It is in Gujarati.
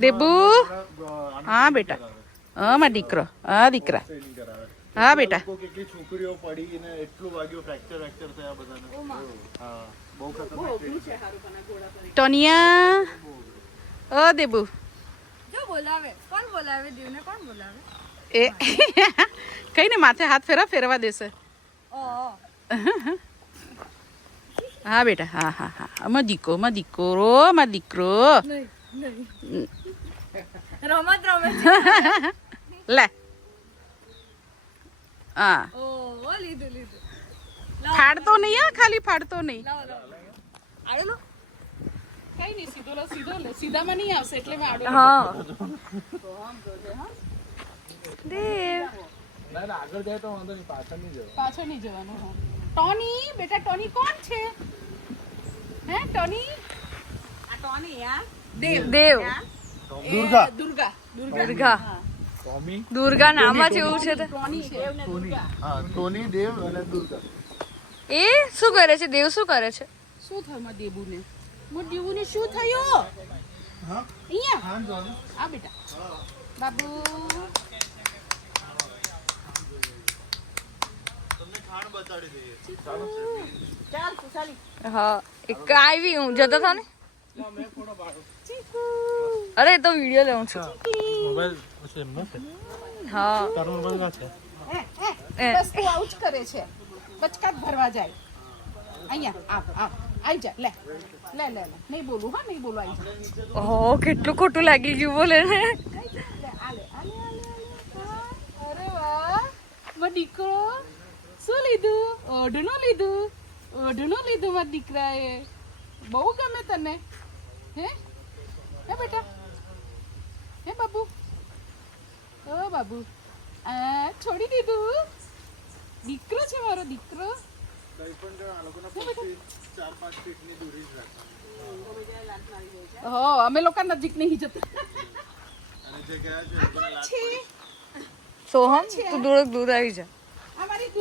દેબુ હા બેટા હા મારા દીકરો હા દીકરા હા બેટા કેટલી છોકરીઓ પડી ને એટલું વાગ્યું ફ્રેક્ચર થયા બધાને હા બહુ ખતરનાક ટોનિયા ઓ દેબુ જો બોલાવે કોણ બોલાવે દેવને કોણ બોલાવે એ કઈ ને માથે હાથ ફેરવા દેશે ઓ હા બેટા હા હા હા માં દીકરો માં દીકરો રમત રમે લે હા ઓ લીધું ફાડતો નહીં હા ખાલી ફાડતો નહીં આડેલો કઈ નહીં સીધો લે સીધામાં નહીં આવશે એટલે મેં આડો હા આગળ જાય તો વાંધો નહીં પાછળ નહીં જવાનું પાછળ નહીં જવાનું હા ટોની બેટા ટોની કોણ છે હે ટોની આ ટોની યાર દેવ દુર્ગા દુર્ગા નામ જ એવું છે ટોની છે ટોની દેવ અને દુર્ગા એ શું કરે છે દેવ શું કરે છે શું થયું મારા દેબુને શું થયું હા અહીંયા આ બેટા બાબુ તમને ખાણ બતાડી દઈએ ચાલ ચાલી હા એક આવી હું જતો થા ને અરે તો વિડિયો લેવું છું મોબાઈલ છે એમનો છે હા તારો મોબાઈલ ના છે બસ તું આવું જ કરે છે બચકાટ ભરવા જાય અહીંયા આવી જા લે નહીં બોલું હા નહીં બોલું આવી જા ઓહો કેટલું ખોટું લાગી ગયું બોલે ને અરે વાહ મારો દીકરો શું લીધું ઓઢણું લીધું મારા દીકરાએ બહુ ગમે તને હે બેટા હે બાબુ ઓ બાબુ આ છોડી દીધું દીકરો છે મારો દીકરો કઈ પણ આ લોકોના 4-5 ફીટની દૂરી જ રાખવાની હો અમે લોકો નજીક નહીં જતા અને જે ગયા છે છે સોહમ તું દૂર આવી જા અમારી